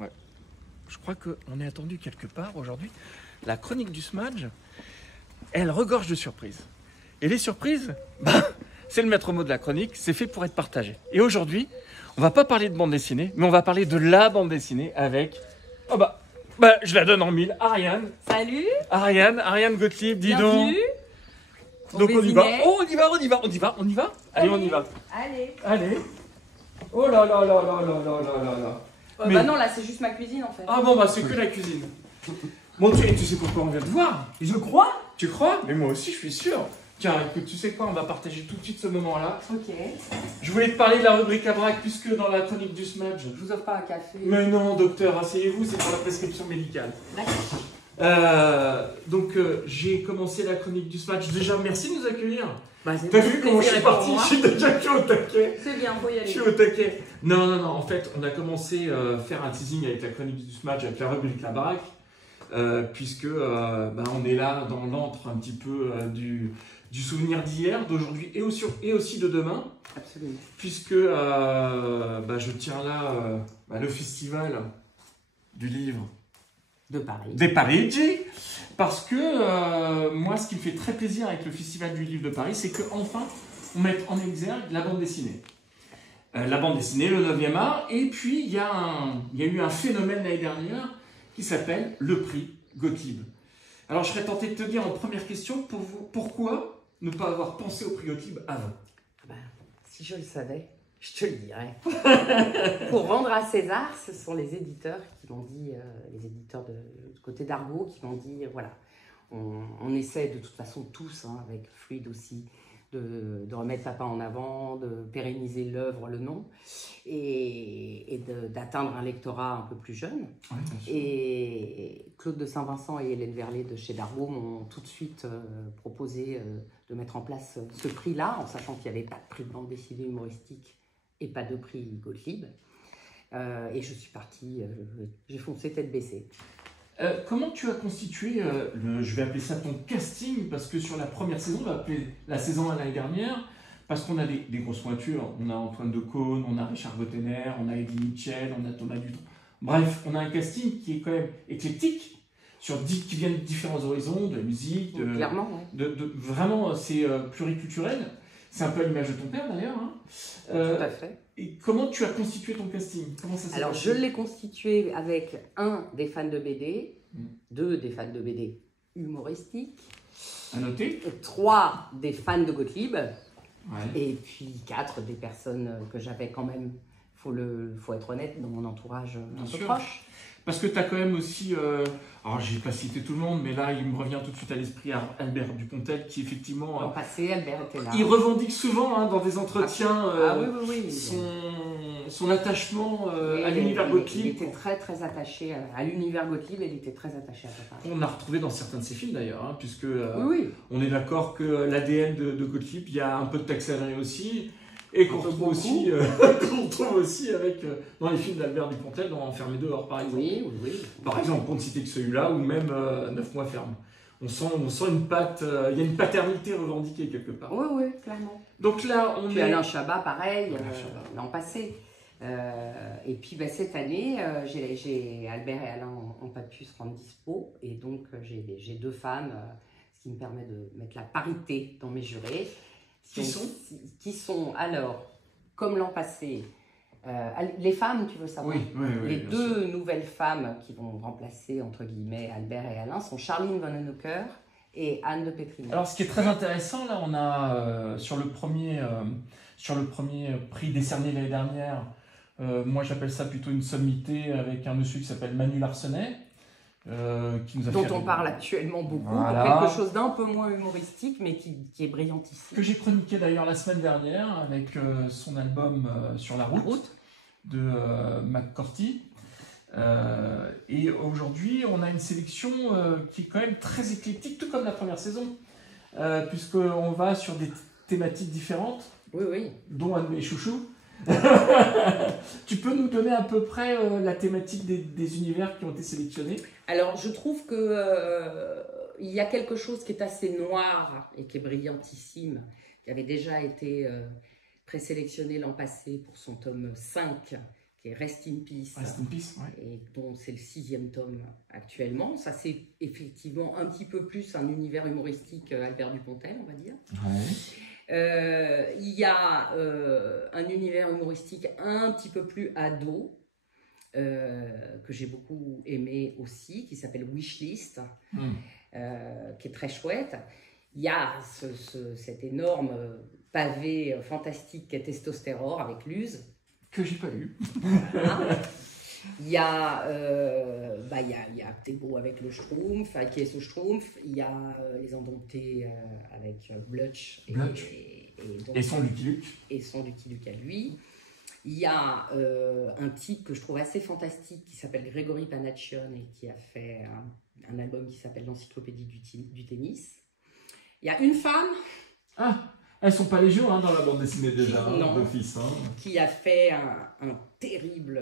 Ouais. Je crois qu'on est attendu quelque part aujourd'hui. La chronique du Smudge, elle regorge de surprises. Et les surprises, c'est le maître mot de la chronique, c'est fait pour être partagé. Et aujourd'hui, on va pas parler de bande dessinée, mais on va parler de la bande dessinée avec... Oh je la donne en mille. Ariane. Salut. Ariane Gottlieb, dis Bienvenue. donc. Donc on y va. Oh, on y va. Allez, on y va. Allez. Oh là là là là là là là là là. Mais... Bah non, là c'est juste ma cuisine en fait. Ah bon, c'est que la cuisine. Bon, tu sais pourquoi on vient te voir? Je crois. Tu crois? Mais moi aussi, je suis sûr. Tiens, écoute, tu sais quoi? On va partager tout de suite ce moment-là. Ok. Je voulais te parler de la rubrique à braque, puisque dans la chronique du Smudge... Je vous offre pas un café. Mais non, docteur, asseyez-vous, c'est pour la prescription médicale. D'accord. Donc, j'ai commencé la chronique du Smudge. Déjà, merci de nous accueillir. T'as vu comment je suis parti? Je suis déjà au taquet. C'est bien, faut y aller. Je suis au taquet. Non, en fait, on a commencé à faire un teasing avec la chronique du Smudge, avec la rubrique la baraque, puisque on est là dans l'antre un petit peu du souvenir d'hier, d'aujourd'hui et aussi de demain. Absolument. Puisque je tiens là le festival du livre de Paris. Des Parigi. Parce que moi, ce qui me fait très plaisir avec le Festival du Livre de Paris, c'est qu'enfin, on met en exergue la bande dessinée. La bande dessinée, le 9e art. Et puis, il y a eu un phénomène l'année dernière qui s'appelle le prix Gottlieb. Alors, je serais tenté de te dire en première question, pourquoi ne pas avoir pensé au prix Gottlieb avant? Si je le savais, je te le dirais. Pour rendre à César, ce sont les éditeurs qui m'ont dit, les éditeurs du côté d'Argo, qui m'ont dit, voilà, on essaie de toute façon tous, avec Fluide aussi, de remettre Papa en avant, de pérenniser l'œuvre, le nom, et d'atteindre un lectorat un peu plus jeune. Oui, et Claude de Saint-Vincent et Hélène Verlet de chez Dargaud m'ont tout de suite proposé de mettre en place ce prix-là, en sachant qu'il n'y avait pas de prix de bande dessinée humoristique et pas de prix Gottlieb. Et je suis partie, j'ai foncé tête baissée. Comment tu as constitué, je vais appeler ça ton casting, parce que sur la première saison, on va appeler la saison 1 l'année dernière, parce qu'on a des grosses pointures. On a Antoine Decaune, on a Richard Gottener, on a Eddie Mitchell, on a Thomas Dutronc. Bref, on a un casting qui est quand même éclectique, qui viennent de différents horizons, de la musique, clairement, ouais. Vraiment, c'est pluriculturel. C'est un peu à l'image de ton père d'ailleurs. Tout à fait. Et comment tu as constitué ton casting? Alors, je l'ai constitué avec des fans de BD, des fans de BD humoristiques, à noter, 3 des fans de Gottlieb, ouais. Et puis 4 des personnes que j'avais quand même, faut être honnête, dans mon entourage un peu proche. Parce que tu as quand même aussi, alors je n'ai pas cité tout le monde, mais là il me revient tout de suite à l'esprit Albert Dupontel qui effectivement... L'an passé, Albert était là. Il revendique souvent dans des entretiens oui. son attachement à l'univers Gottlieb. Il était très très attaché à l'univers Gottlieb et il était très attaché à Papa. On a retrouvé dans certains de ses films d'ailleurs, puisque on est d'accord que l'ADN de Gottlieb, il y a un peu de Tex Avery aussi. Et qu'on retrouve aussi avec, dans les films d'Albert Dupontel, dans Enfermé dehors, par exemple. Oui. Par exemple, pour ne citer que celui-là, ou même 9 mois ferme. On sent une patte, il y a une paternité revendiquée quelque part. Oui, clairement. Donc là, on est... Alain Chabat, pareil, l'an passé. Et puis cette année, Albert et Alain n'ont pas pu se rendre dispo. Et donc, j'ai 2 femmes, ce qui me permet de mettre la parité dans mes jurés. Qui sont alors, comme l'an passé, les femmes, tu veux savoir? Oui, les 2 nouvelles femmes qui vont remplacer, entre guillemets, Albert et Alain sont Charline Vanhoenacker et Anne de Pétrini. Alors, ce qui est très intéressant, là, on a sur le premier prix décerné l'année dernière, moi j'appelle ça plutôt une sommité avec un monsieur qui s'appelle Manu Larsenet. Dont on parle actuellement beaucoup, quelque chose d'un peu moins humoristique, mais qui est brillantissime. Que j'ai chroniqué d'ailleurs la semaine dernière avec son album Sur la route de McCarthy. Et aujourd'hui, on a une sélection qui est quand même très éclectique, tout comme la première saison, puisqu'on va sur des thématiques différentes, dont un de mes chouchous. Tu peux nous donner à peu près la thématique des univers qui ont été sélectionnés? Alors, je trouve qu'il y a quelque chose qui est assez noir et qui est brillantissime, qui avait déjà été présélectionné l'an passé pour son tome 5, qui est Rest in Peace, et dont c'est le 6e tome actuellement. Ça, c'est effectivement un petit peu plus un univers humoristique Albert Dupontel, on va dire. Il y a un univers humoristique un petit peu plus ado, que j'ai beaucoup aimé aussi, qui s'appelle Wishlist, qui est très chouette. Il y a cet énorme pavé fantastique qu'est Testostérore avec Luz, que j'ai pas lu. Voilà. Il y a T'es beau avec le Schtroumpf, avec qui est ce Schtroumpf. Il y a Les Indomptés avec Blutch et son Lucky Luke. Et son Lucky Luke à lui. Il y a un type que je trouve assez fantastique qui s'appelle Grégory Panaccione et qui a fait un album qui s'appelle l'Encyclopédie du tennis. Il y a une femme. Ah, elles sont pas légion dans la bande dessinée déjà, d'office. Qui a fait un terrible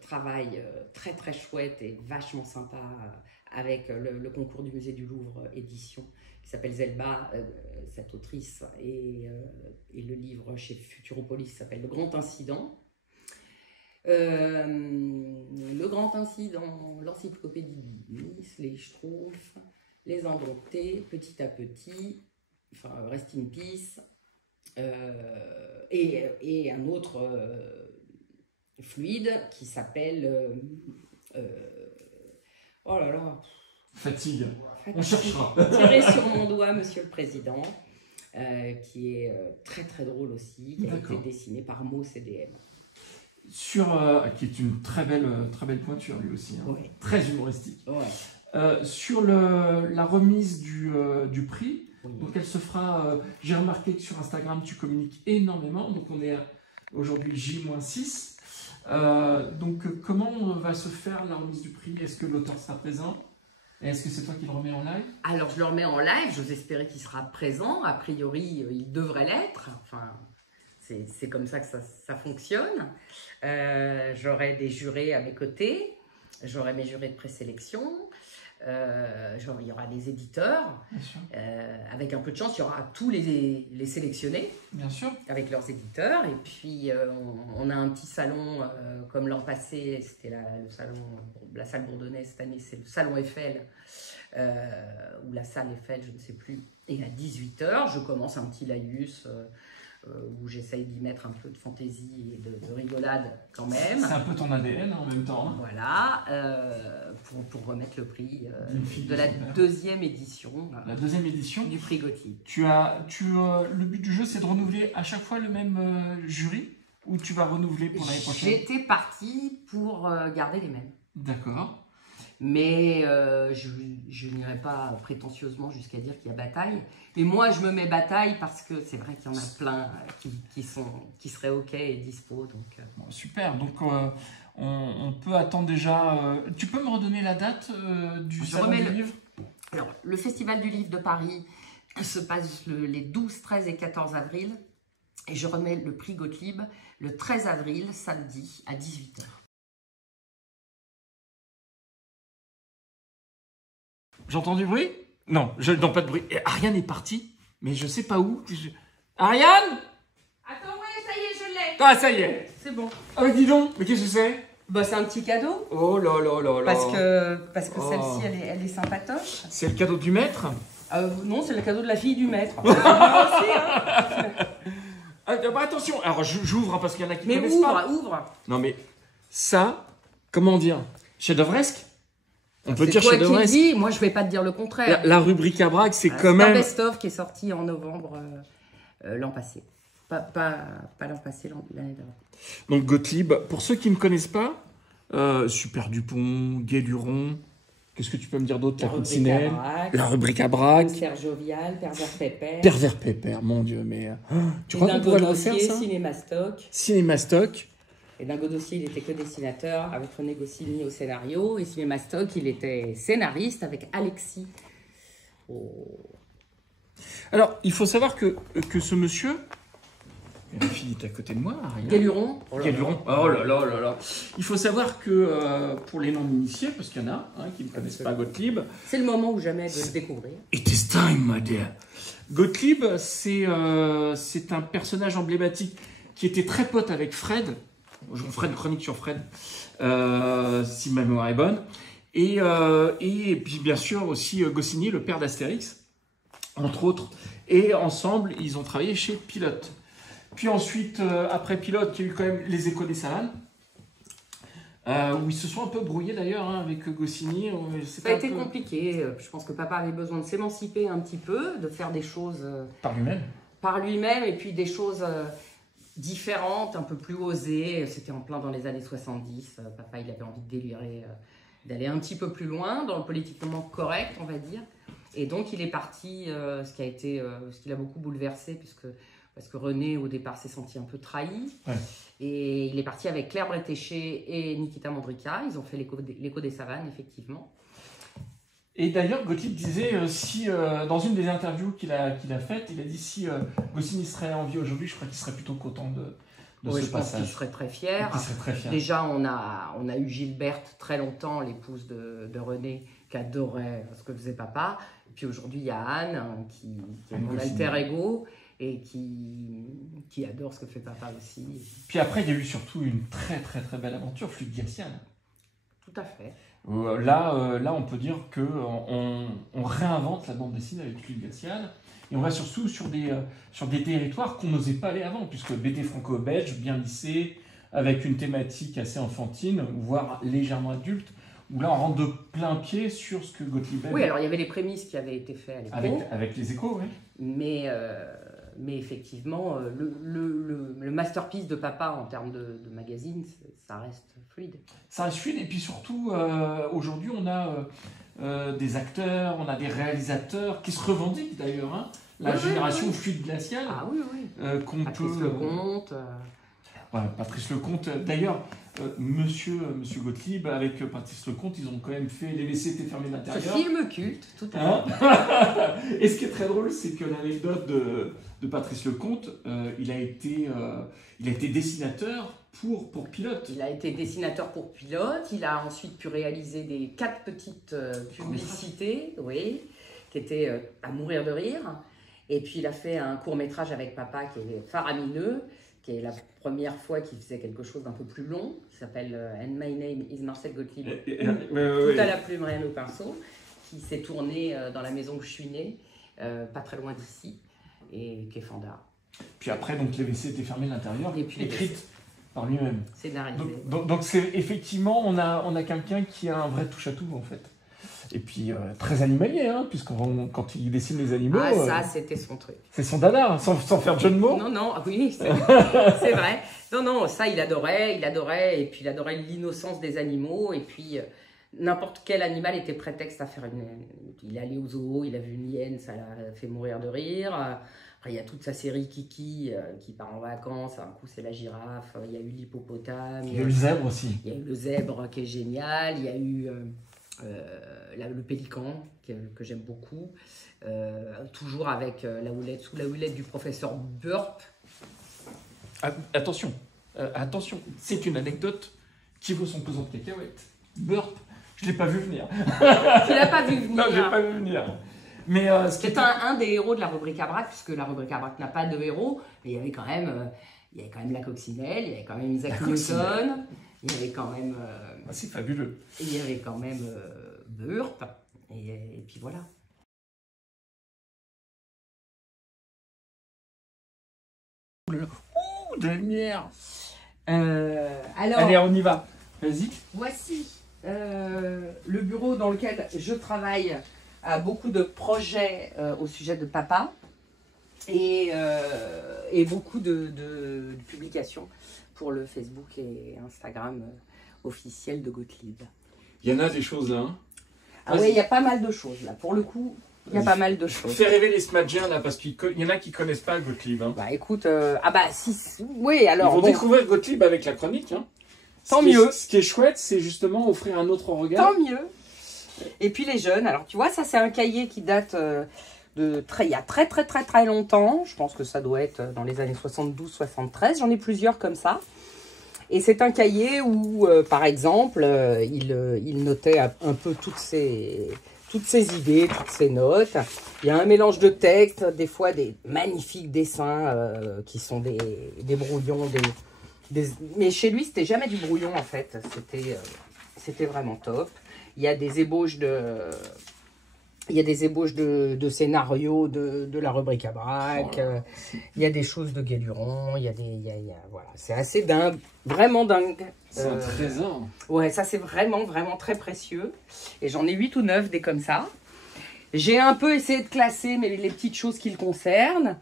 travail très très chouette et vachement sympa avec le concours du Musée du Louvre édition, qui s'appelle Zelba, cette autrice, et le livre chez Futuropolis s'appelle Le Grand Incident. Le Grand Incident, l'Encyclopédie du Nice, les Schtroumpfs, les Indomptés, Petit à Petit, enfin Rest in Peace, et un autre fluide qui s'appelle oh là là, Fatigue. On cherchera. Tirez sur mon doigt, Monsieur le Président, qui est très très drôle aussi, qui a été dessiné par Mo CDM. Qui est une très belle pointure lui aussi, très humoristique. Sur la remise du prix, donc elle se fera, j'ai remarqué que sur Instagram tu communiques énormément, donc on est aujourd'hui J-6, donc comment va se faire la remise du prix? Est-ce que l'auteur sera présent? Et est-ce que c'est toi qui le remets en live? Alors je le remets en live, j'ose espérer qu'il sera présent, a priori il devrait l'être, enfin c'est comme ça que ça fonctionne. J'aurai des jurés à mes côtés, j'aurai mes jurés de présélection, il y aura les éditeurs, avec un peu de chance, il y aura tous les sélectionnés, bien sûr, avec leurs éditeurs, et puis on a un petit salon, comme l'an passé, c'était la salle Bourdonnais, cette année c'est le salon Eiffel, ou la salle Eiffel, je ne sais plus, et à 18 h, je commence un petit laïus, où j'essaye d'y mettre un peu de fantaisie et de rigolade quand même. C'est un peu ton ADN en même temps. Voilà, pour remettre le prix de la deuxième édition. La deuxième édition du prix Gauthier. Le but du jeu, c'est de renouveler à chaque fois le même jury, ou tu vas renouveler pour l'année prochaine? J'étais partie pour garder les mêmes. D'accord. Mais je n'irai pas prétentieusement jusqu'à dire qu'il y a bataille. Mais moi, je me mets bataille parce que c'est vrai qu'il y en a plein qui seraient OK et dispo. Donc, Bon, super. Donc, on peut attendre déjà... tu peux me redonner la date du Salon du Livre? Alors, le Festival du Livre de Paris se passe les 12, 13 et 14 avril. Et je remets le prix Gottlieb le 13 avril, samedi, à 18 h. J'entends du bruit? Non, je n'entends pas de bruit. Ariane est partie, mais je sais pas où. Ariane? Attends, ouais, ça y est, je l'ai. Ah, ça y est. C'est bon. Ah, mais dis donc, mais qu'est-ce que c'est? Bah, c'est un petit cadeau. Oh là là là là. Parce que celle-ci, elle est sympatoche. C'est le cadeau du maître? Non, c'est le cadeau de la fille du maître. Moi aussi, hein. Bah, attention, alors j'ouvre parce qu'il y en a qui ne connaissent pas. Mais ouvre. Non, mais ça, comment dire? Chef-d'œuvresque? On peut dire chef-d'œuvresque. C'est toi qui le dis, moi je vais pas te dire le contraire. La rubrique à braque, c'est quand même... C'est un best-of qui est sorti en novembre l'an passé. Pas l'an passé, l'année d'avant. Donc Gottlieb, pour ceux qui ne connaissent pas, Super Dupont, Gai Luron, qu'est-ce que tu peux me dire d'autre? La Coccinelle, la rubrique à braque, Serge Jovial, Pervers Pépère. Pervers Pépère, mon Dieu, mais... tu crois qu'on pourrait le refaire, ça? Cinémastock. Cinémastock. Et Dingo Dossier, il était que dessinateur avec René Goscinny au scénario. Et Cinémastock, il était scénariste avec Alexis. Alors, il faut savoir que ce monsieur... La fille est à côté de moi, Ariane. Galuron. Galuron. Oh là là là là. Il faut savoir que pour les non-initiés, parce qu'il y en a qui ne connaissent pas Gottlieb... C'est le moment ou jamais de le découvrir. It is time, my dear. Gottlieb, c'est un personnage emblématique qui était très pote avec Fred, On fera une chronique sur Fred, si ma mémoire est bonne. Et puis bien sûr aussi Goscinny, le père d'Astérix, entre autres. Et ensemble, ils ont travaillé chez Pilote. Puis ensuite, après Pilote, il y a eu quand même Les Échos des Savanes, où ils se sont un peu brouillés d'ailleurs avec Goscinny. Ça a été compliqué. Je pense que papa avait besoin de s'émanciper un petit peu, de faire des choses par lui-même. Par lui-même, et puis des choses différentes, un peu plus osées. C'était en plein dans les années 70. Papa, il avait envie de délirer, d'aller un petit peu plus loin dans le politiquement correct, on va dire. Et donc, il est parti, ce qui l'a beaucoup bouleversé, parce que René, au départ, s'est senti un peu trahi. Ouais. Et il est parti avec Claire Bretéché et Nikita Mandrika. Ils ont fait l'Écho des Savanes, effectivement. Et d'ailleurs, Gottlieb disait, dans une des interviews qu'il a faites, il a dit si Goscinny serait en vie aujourd'hui, je crois qu'il serait plutôt content de ce passage. Je pense qu'il serait très fier. Déjà, on a eu Gilberte très longtemps, l'épouse de René, qui adorait ce que faisait papa. Et puis aujourd'hui, il y a Anne, qui est mon alter ego, et qui adore ce que fait papa aussi. Puis après, il y a eu surtout une très très très belle aventure, Fluide Glacial. Tout à fait. Là, on peut dire qu'on réinvente la bande dessinée avec Fluide Glacial. Et on va surtout sur des territoires qu'on n'osait pas aller avant, puisque BD franco-belge, bien lissé, avec une thématique assez enfantine, voire légèrement adulte, où là on rentre de plein pied sur ce que Gottlieb aime. Oui, alors il y avait les prémices qui avaient été faites à l'époque. Avec les Échos, oui. Mais effectivement, le masterpiece de papa en termes de magazine, ça reste fluide. Ça reste fluide, et puis surtout, aujourd'hui, on a des acteurs, on a des réalisateurs qui se revendiquent d'ailleurs, hein, la génération Fluide Glacial. Ah oui, oui. Patrice Lecomte. Ouais, Patrice Lecomte. D'ailleurs, monsieur Gottlieb, avec Patrice Lecomte, ils ont quand même fait Les WC étaient fermés de l'intérieur. Ce film culte, tout à fait. Et ce qui est très drôle, c'est que l'anecdote de Patrice Lecomte, il a été dessinateur pour Pilote. Il a été dessinateur pour Pilote. Il a ensuite pu réaliser 4 petites publicités, oui, qui étaient à mourir de rire. Et puis il a fait un court-métrage avec papa qui est faramineux, qui est la première fois qu'il faisait quelque chose d'un peu plus long, qui s'appelle And My Name is Marcel Gottlieb, tout à la plume, rien au pinceau, qui s'est tourné dans la maison où je suis née, pas très loin d'ici, et qui est fandard. Puis après, donc, les WC étaient fermés de l'intérieur, écrite par lui-même. Scénarisé. Donc c'est effectivement, on a quelqu'un qui a un vrai touche-à-tout, en fait. Et puis, très animalier, hein, puisque quand il dessine les animaux... Ah, ça, c'était son truc. C'est son dada, sans faire de jeu de mots. Non, oui, c'est vrai. Non, ça, il adorait, et puis il adorait l'innocence des animaux, et puis n'importe quel animal était prétexte à faire une... Il est allé au zoo, il a vu une hyène, ça l'a fait mourir de rire. Après, il y a toute sa série Kiki qui part en vacances. Un coup, c'est la girafe, il y a eu l'hippopotame. Il y a eu le zèbre aussi. Il y a eu le zèbre qui est génial, il y a eu... le pélican que j'aime beaucoup, toujours avec sous la houlette du professeur Burp. Attention, c'est une anecdote qui vaut son pesant de cacahuètes. Burp, je l'ai pas vu venir. Tu l'as pas vu venir? Non, je l'ai pas vu venir. Mais c'est un des héros de la rubrique Abrac, puisque la rubrique Abrac n'a pas de héros, mais il y avait quand même la coccinelle, il y avait quand même Isaac Newton. Il y avait quand même... c'est fabuleux. Il y avait quand même Burp, et puis voilà. Ouh, de la lumière. Alors, allez, on y va. Vas-y. Voici le bureau dans lequel je travaille à beaucoup de projets au sujet de papa et beaucoup de publications pour le Facebook et Instagram officiel de Gottlieb. Il y en a des choses là. Hein. Ah oui, il y a pas mal de choses là. Pour le coup, il y a pas mal de choses. Fais rêver les smadjiens là, parce qu'il y en a qui connaissent pas Gottlieb. Hein. Bah écoute, oui, alors... Ils vont découvrir Gottlieb avec la chronique. Hein. Tant mieux. Ce qui est chouette, c'est justement offrir un autre regard. Tant mieux. Et puis les jeunes, alors tu vois, ça c'est un cahier qui date... il y a très longtemps, je pense que ça doit être dans les années 72-73, j'en ai plusieurs comme ça. Et c'est un cahier où, par exemple, il notait un peu toutes ses idées, toutes ses notes. Il y a un mélange de textes, des fois des magnifiques dessins qui sont des brouillons, Mais chez lui, c'était jamais du brouillon en fait. C'était vraiment top. Il y a des ébauches de scénarios de la rubrique à braque. Il y a des choses de Guéluron. Voilà, c'est assez dingue, vraiment dingue. C'est un trésor. Ouais, ça c'est vraiment, vraiment très précieux. Et j'en ai 8 ou 9 des comme ça. J'ai un peu essayé de classer les petites choses qui le concernent.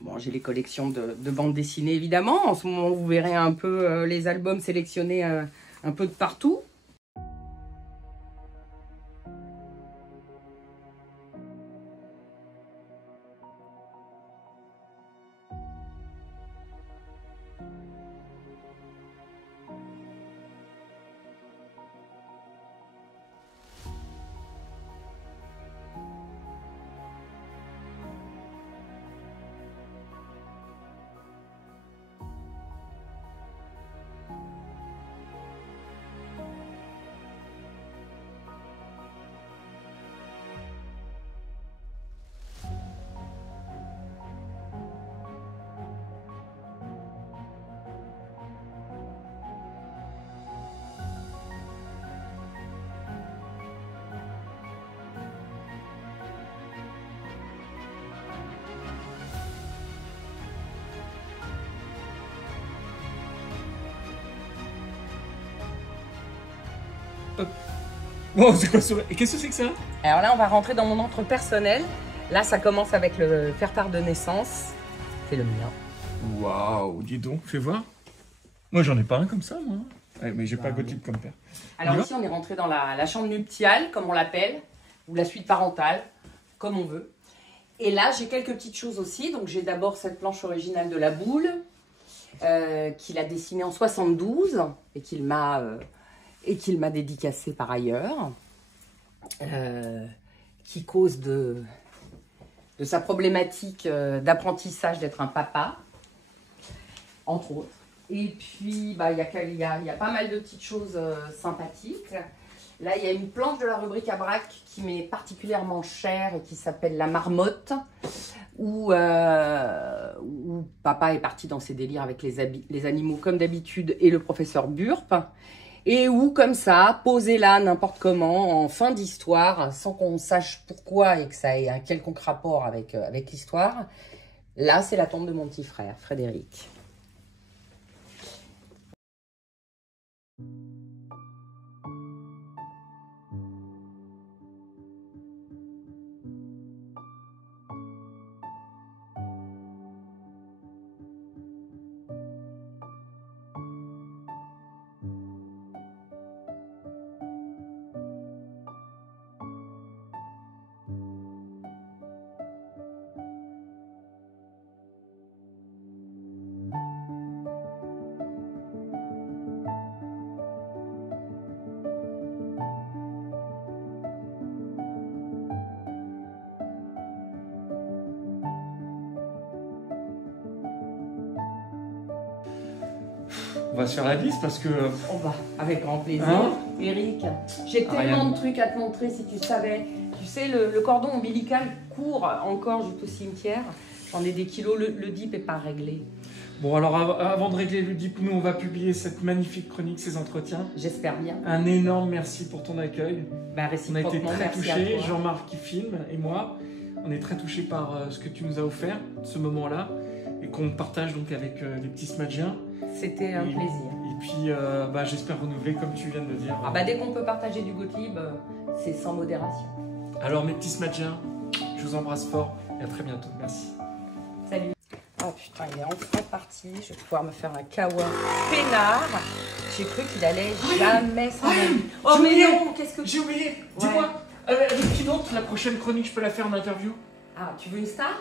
Bon, j'ai les collections de bandes dessinées, évidemment. En ce moment, vous verrez un peu les albums sélectionnés un peu de partout. Bon, c'est quoi ça? Et qu'est-ce que c'est que ça? Alors là, on va rentrer dans mon entre personnel. Là, ça commence avec le faire-part de naissance. C'est le mien. Waouh, dis donc, fais voir. Moi, j'en ai pas un comme ça, moi. Ouais, mais j'ai pas Gottlieb comme père. Alors ici, on est rentré dans la chambre nuptiale, comme on l'appelle, ou la suite parentale, comme on veut. Et là, j'ai quelques petites choses aussi. Donc, j'ai d'abord cette planche originale de la boule, qu'il a dessinée en 72 et qu'il m'a dédicacée par ailleurs, qui cause de sa problématique d'apprentissage d'être un papa, entre autres. Et puis, bah, il y a pas mal de petites choses sympathiques. Là, il y a une planche de la rubrique à braque qui m'est particulièrement chère et qui s'appelle La Marmotte, où papa est parti dans ses délires avec les animaux comme d'habitude et le professeur Burp. Et où, comme ça, posé là, n'importe comment, en fin d'histoire, sans qu'on sache pourquoi et que ça ait un quelconque rapport avec l'histoire, là, c'est la tombe de mon petit frère, Frédéric. On va se faire la bise parce que... On va, avec grand plaisir. Hein? Eric, j'ai tellement de trucs à te montrer si tu savais. Tu sais, le cordon ombilical court encore jusqu'au cimetière. J'en ai des kilos, le DIP n'est pas réglé. Bon, alors avant de régler le DIP, nous, on va publier cette magnifique chronique, ces entretiens. J'espère bien. Un énorme merci pour ton accueil. Bah, on a été très touchés, toi. Jean-Marc qui filme et moi. On est très touchés par ce que tu nous as offert, ce moment-là, et qu'on partage donc avec les petits Smadjiens. C'était un plaisir. Et puis, j'espère renouveler, comme tu viens de le dire. Ah bah, dès qu'on peut partager du Gottlieb, c'est sans modération. Alors, mes petits Smadjiens, je vous embrasse fort et à très bientôt. Merci. Salut. Oh putain, il est enfin parti. Je vais pouvoir me faire un kawa peinard. J'ai cru qu'il allait jamais s'en aller. Oh mais non, qu'est-ce que... J'ai oublié. Dis-moi, avec qui d'autre la prochaine chronique, je peux la faire en interview? Ah, tu veux une star?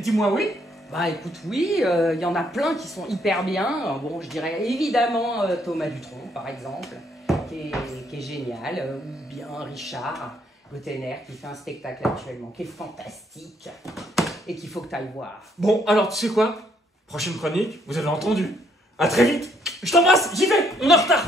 Dis-moi oui. Bah écoute, oui, il y en a plein qui sont hyper bien. Bon, je dirais évidemment Thomas Dutronc, par exemple, qui est génial. Ou bien Richard Gottener, qui fait un spectacle actuellement, qui est fantastique et qu'il faut que tu ailles voir. Bon, alors tu sais quoi? Prochaine chronique, vous avez entendu. À très vite. Je t'embrasse, j'y vais, on est en retard.